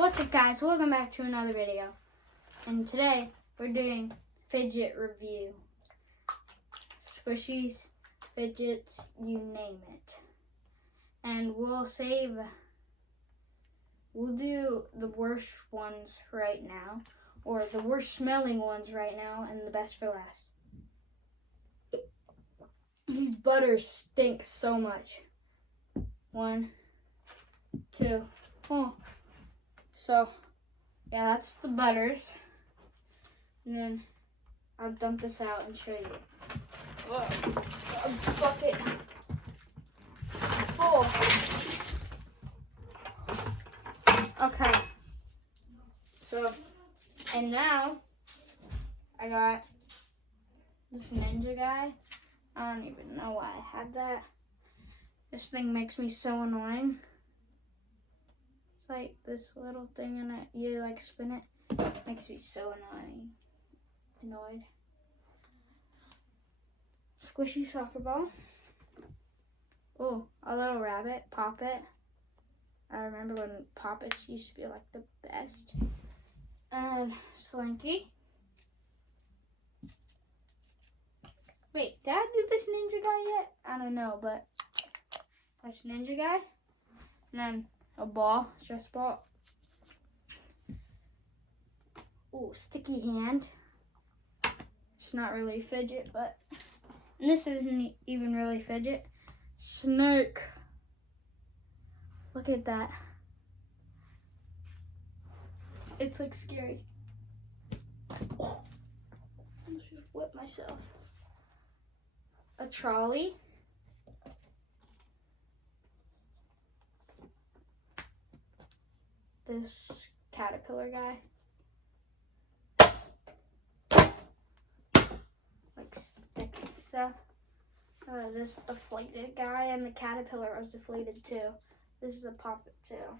What's up, guys? Welcome back to another video. And today we're doing fidget review. Squishies, fidgets, you name it. And we'll do the worst ones right now, or the worst smelling ones right now, and the best for last. These butters stink so much. 1, 2, oh. So, yeah, that's the butters. And then I'll dump this out and show you. A bucket full. Okay. So, and now I got this Ninja guy. I don't even know why I had that. This thing makes me so annoying. Like this little thing in it, you like spin it, makes me so annoyed. Squishy soccer ball. Oh, a little rabbit, Pop It. I remember when Pop It used to be like the best. And Slinky. Wait, did I do this Ninja guy yet? I don't know, but that's Ninja guy. And then a ball, stress ball. Ooh, sticky hand. It's not really fidget, but and this isn't even really fidget. Snake. Look at that. It's like scary. Oh, I almost just whipped myself. A trolley. This caterpillar guy. Like stick stuff. This deflated guy, and the caterpillar was deflated too. This is a Pop It too.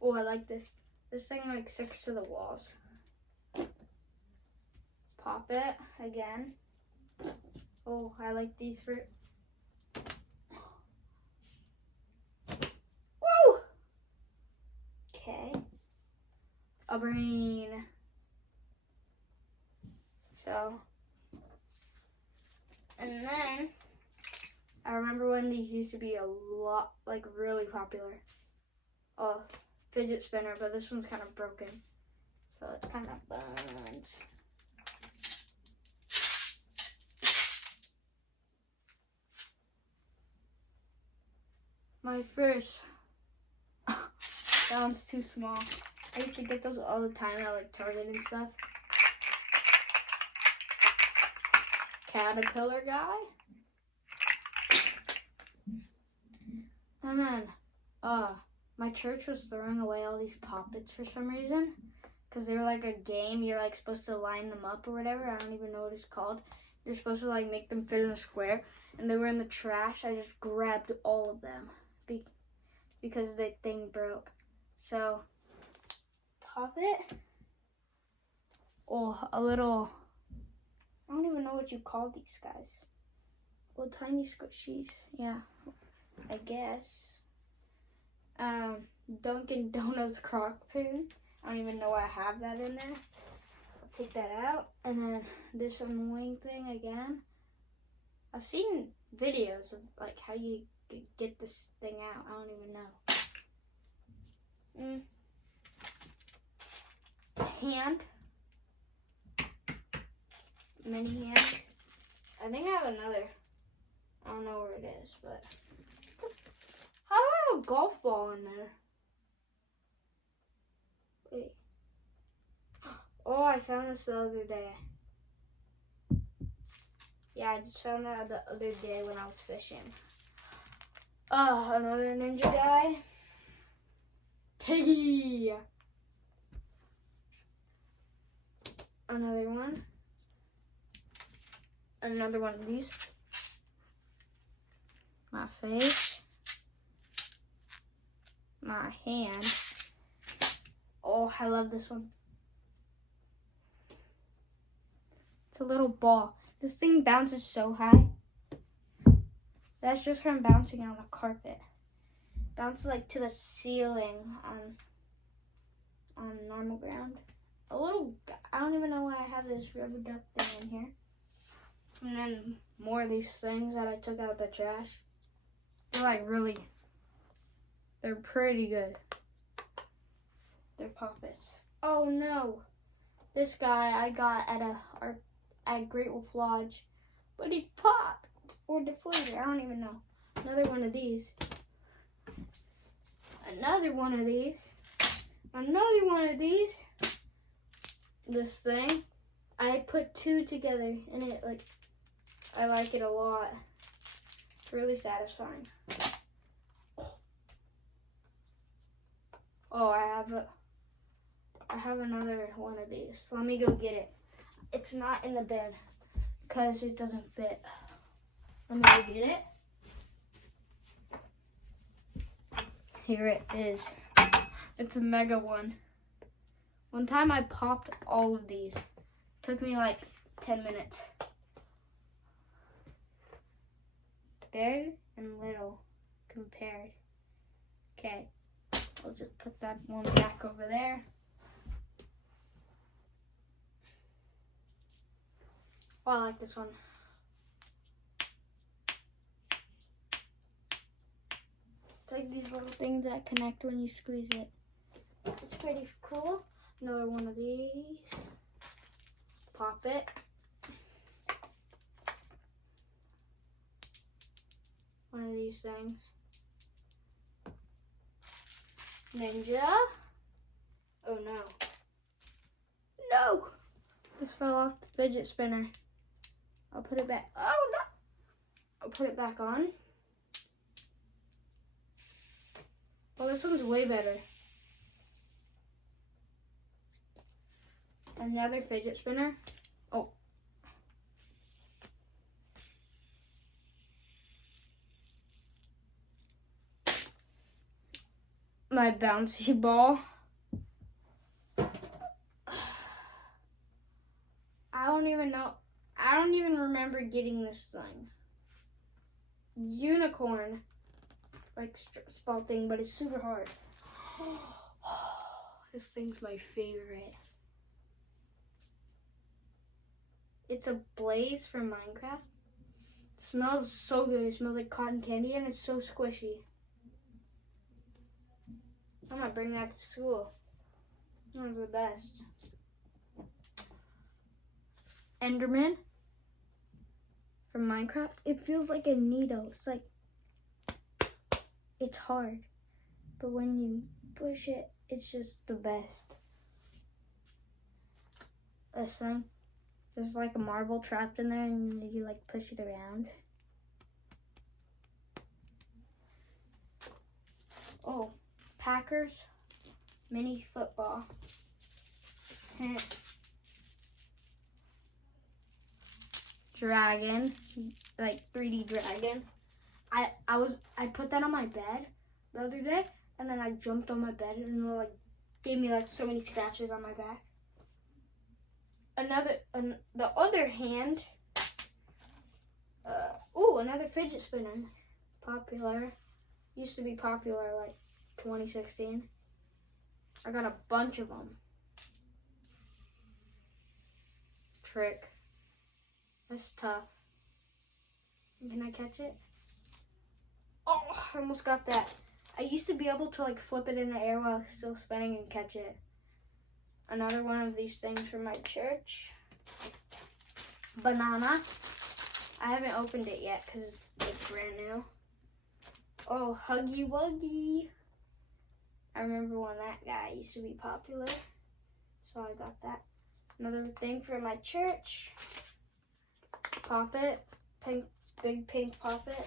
Oh, I like this. This thing like sticks to the walls. Pop It again. Oh, I like these for. Okay. A brain. So, and then I remember when these used to be a lot, like really popular. Oh, fidget spinner, but this one's kind of broken. So it's kind of buns. My first. That one's too small. I used to get those all the time at like Target and stuff. Caterpillar guy. And then, my church was throwing away all these Pop-Its for some reason. Because they were like a game. You're like supposed to line them up or whatever. I don't even know what it's called. You're supposed to like make them fit in a square. And they were in the trash. I just grabbed all of them. Because the thing broke. So, Pop It. Oh, a little, I don't even know what you call these guys. Little tiny squishies. Yeah, I guess. Dunkin' Donuts crock spoon. I don't even know why I have that in there. I'll take that out. And then this annoying thing again. I've seen videos of like how you get this thing out. I don't even know. Hand. Mini hand. I think I have another. I don't know where it is, but how do I have a golf ball in there? Wait. Oh, I found this the other day. Yeah, I just found that the other day when I was fishing. Oh, another Ninja guy. Piggy. Another one. Another one of these. My face. My hand. Oh, I love this one. It's a little ball. This thing bounces so high. That's just from bouncing on the carpet. Bounces like to the ceiling on on normal ground. A little, I don't even know why I have this rubber duck thing in here. And then more of these things that I took out of the trash. They're like really, they're pretty good. They're poppets. Oh no. This guy I got at Great Wolf Lodge, but he popped or deflated. I don't even know. Another one of these. Another one of these. Another one of these. This thing. I put two together and it I like it a lot. It's really satisfying. Oh, I have another one of these. Let me go get it. It's not in the bin because it doesn't fit. Let me go get it. Here it is. It's a mega one. One time I popped all of these. It took me like 10 minutes. Big and little compared. Okay, I'll just put that one back over there. Oh, I like this one. It's like these little things that connect when you squeeze it. It's pretty cool. Another one of these. Pop it. One of these things. Ninja. Oh no. No! This fell off the fidget spinner. I'll put it back. Oh no! I'll put it back on. Well, this one's way better. Another fidget spinner. Oh. My bouncy ball. I don't even know. I don't even remember getting this thing. Unicorn. Like spell thing, but it's super hard. This thing's my favorite. It's a Blaze from Minecraft. It smells so good. It smells like cotton candy and it's so squishy. I'm gonna bring that to school. That one's the best. Enderman from Minecraft. It feels like a needle. It's like, it's hard. But when you push it, it's just the best. This thing. There's like a marble trapped in there and you like push it around. Oh, Packers mini football. Dragon, like 3D dragon. I put that on my bed the other day and then I jumped on my bed and it like gave me like so many scratches on my back. The other hand, another fidget spinner. Popular. Used to be popular like 2016. I got a bunch of them. Trick. That's tough. Can I catch it? Oh, I almost got that. I used to be able to like flip it in the air while still spinning and catch it. Another one of these things from my church. Banana. I haven't opened it yet because it's brand new. Oh, Huggy Wuggy. I remember when that guy used to be popular. So I got that. Another thing from my church. Poppet. Big pink poppet.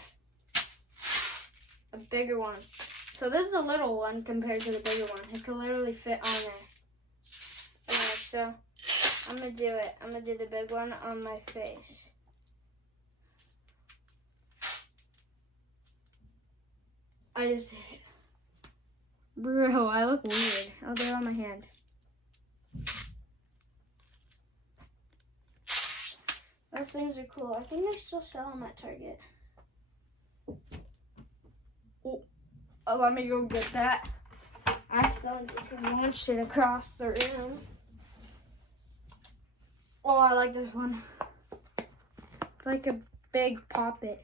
A bigger one. So this is a little one compared to the bigger one. It can literally fit on there. Okay, so I'm gonna do it. I'm gonna do the big one on my face. I just did it. Bro, I look weird. I'll do it on my hand. Those things are cool. I think they still sell them at Target. Oh, let me go get that. I accidentally just launched it across the room. Oh, I like this one. It's like a big poppet.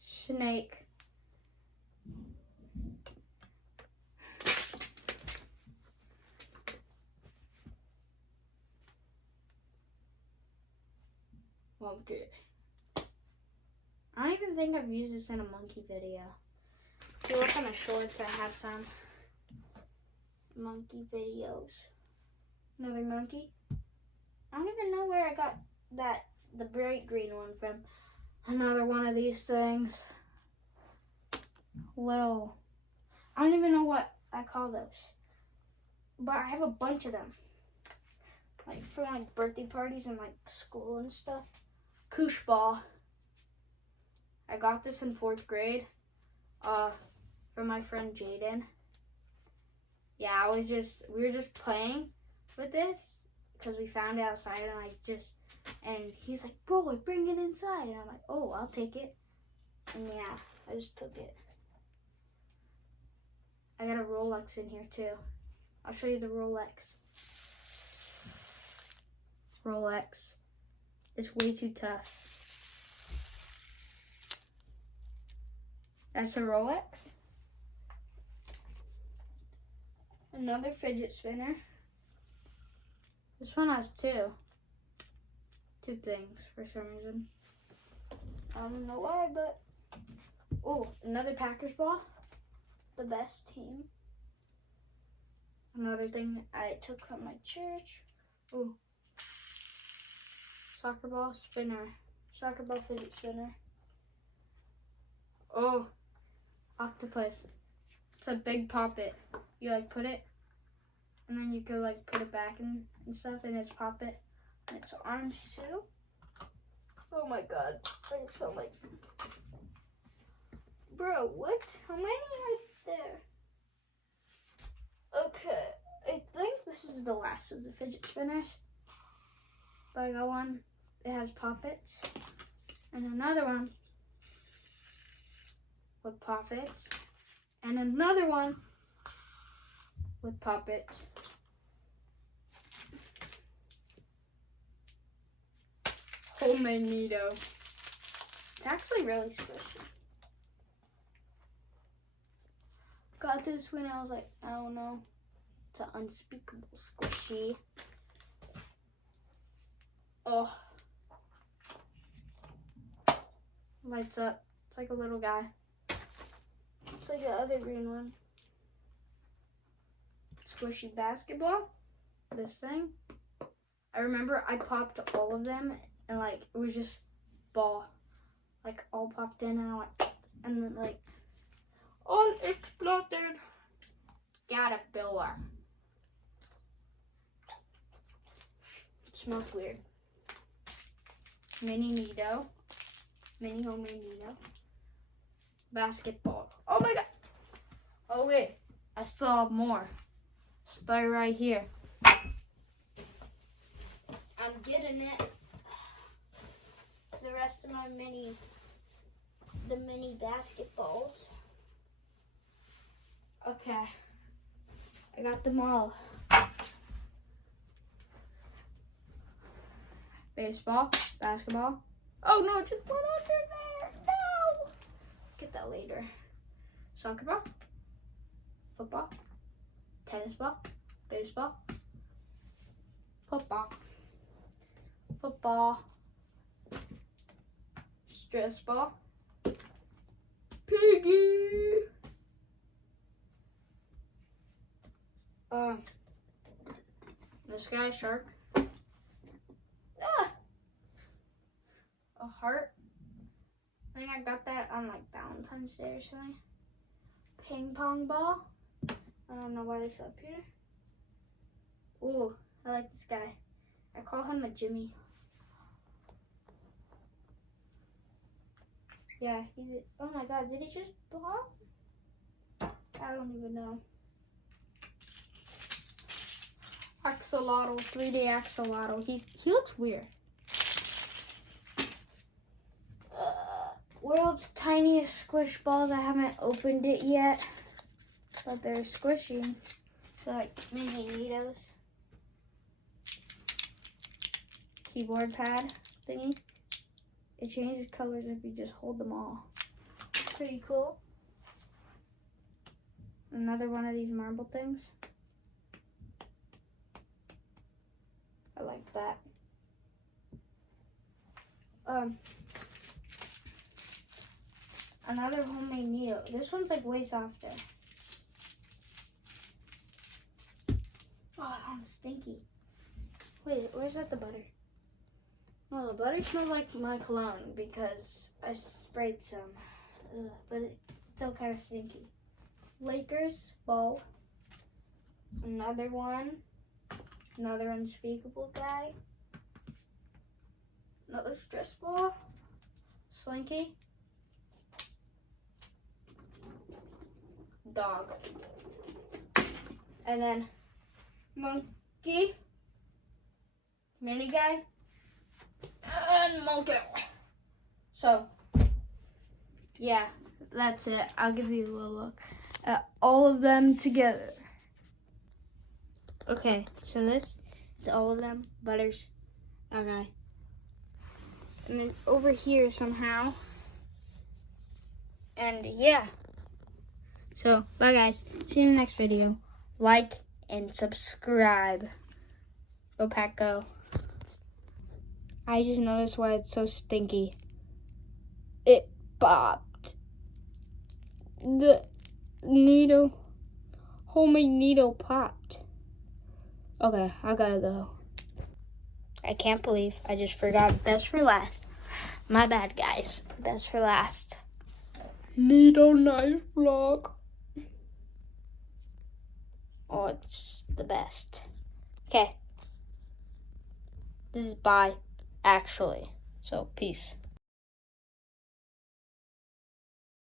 Snake. Monkey. I don't even think I've used this in a monkey video. If you look on the shorts, I have some monkey videos. Another monkey. I don't even know where I got the bright green one from. Another one of these things. Little, I don't even know what I call those. But I have a bunch of them. Like for like birthday parties and like school and stuff. Koosh ball. I got this in 4th grade. From my friend Jaden. Yeah, we were just playing with this because we found it outside and he's like, bro, bring it inside. And I'm like, oh, I'll take it. And yeah, I just took it. I got a Rolex in here too. I'll show you the Rolex. Rolex. It's way too tough. That's a Rolex. Another fidget spinner. This one has two things for some reason. I don't know why, but oh, another Packers ball. The best team. Another thing I took from my church. Oh, soccer ball spinner. Soccer ball fidget spinner. Oh, octopus. It's a big poppet. You like put it, and then you go like put it back and stuff, and it's poppet. And its arms too. Oh my god. I just felt like, bro, what? How many are there? Okay, I think this is the last of the fidget spinners. But I got one. It has poppets, and another one with poppets, and another one with poppets. Homemade Nido. It's actually really squishy. Got this when I was like, I don't know. It's an unspeakable squishy. Oh. Lights up. It's like a little guy. It's like the other green one. Squishy basketball. This thing. I remember I popped all of them and like it was just ball. Like all popped in and I went, and then like all exploded. Caterpillar. It smells weird. Mini Nido. Mini homemade Nido. Basketball. Oh my god. Oh wait. I still have more. Start right here. I'm getting it. The rest of my mini basketballs. Okay. I got them all. Baseball, basketball. Oh no, just one under there. No. Get that later. Soccer ball, football, tennis ball, baseball, football, stress ball, piggy. This guy, shark. A heart. I think I got that on like Valentine's Day or something. Ping pong ball. I don't know why it's up here. Ooh, I like this guy. I call him a Jimmy. Yeah, oh my god, did he just pop? I don't even know. Axolotl, 3D axolotl. He looks weird. world's tiniest squish balls. I haven't opened it yet, but they're squishy. They're like mini Neatos. Keyboard pad thingy. It changes colors if you just hold them all. Pretty cool. Another one of these marble things. I like that. Another homemade Neato. This one's like way softer. Oh, that one's stinky. Wait, where's that the butter? Oh, the butter smells like my cologne because I sprayed some. Ugh, but it's still kind of stinky. Lakers ball. Another one. Another unspeakable guy. Another stress ball. Slinky. Dog. And then monkey. Mini guy. And monkey. So, yeah, that's it. I'll give you a look at all of them together. Okay, so this is all of them. Butters. Okay. And then over here somehow. And yeah. So, bye guys. See you in the next video. Like and subscribe. Go Pack Go. I just noticed why it's so stinky. It popped. The Neato, homemade Neato popped. Okay, I gotta go. I can't believe I just forgot best for last. My bad, guys. Best for last. Neato knife block. Oh, it's the best. Okay. This is bye, actually. So, peace.